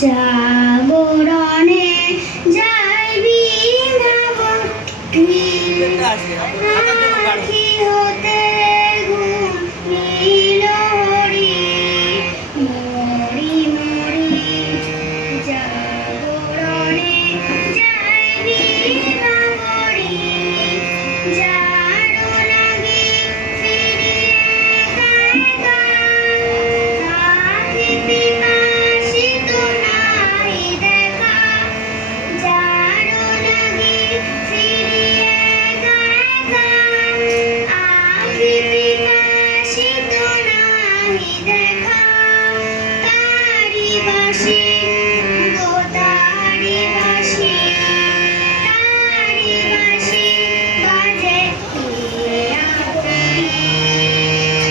জাগরণে যাইবি আখি হতে ঘুমিল হরি মরি মরি জাগরণে যাইবি ভাবরি জানো লাগি ফিরিয়ে আখি পিপাসিত নাই দেখা জানো লাগি ফিরিয়ে আখি পিপাসিত নাই দেখা তারি বাসি গো তারি বাসি বাজে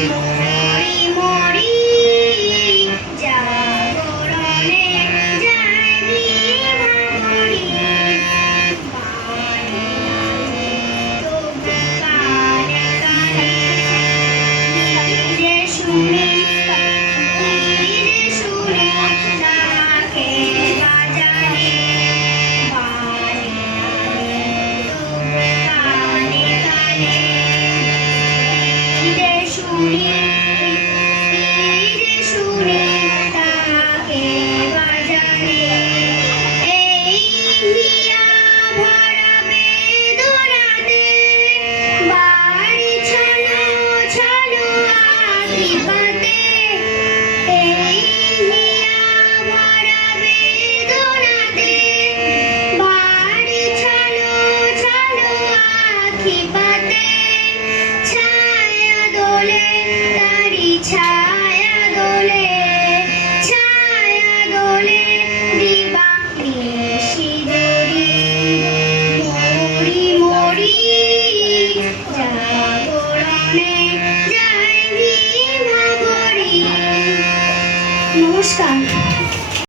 মরি মরি জাগরণে যাইবি ভাবরি তবু কানে কানে ধীরে শুনি তাকে বাজারে কানে কানে ধীরে শুনি তাকে বাজারে এই হিয়া ভরা বেদনাতে বাড়ি ছানো ছানো আখি পাতে এই হিয়া ভরা বেদনাতে বাড়ি ছানো ছানো আখি পাতে ছায়া দোলে তারি ছায়া দোলে দিবা নিশি দরি মরি মরি জাগরণে যাইবি ভাবরি। নমস্কার।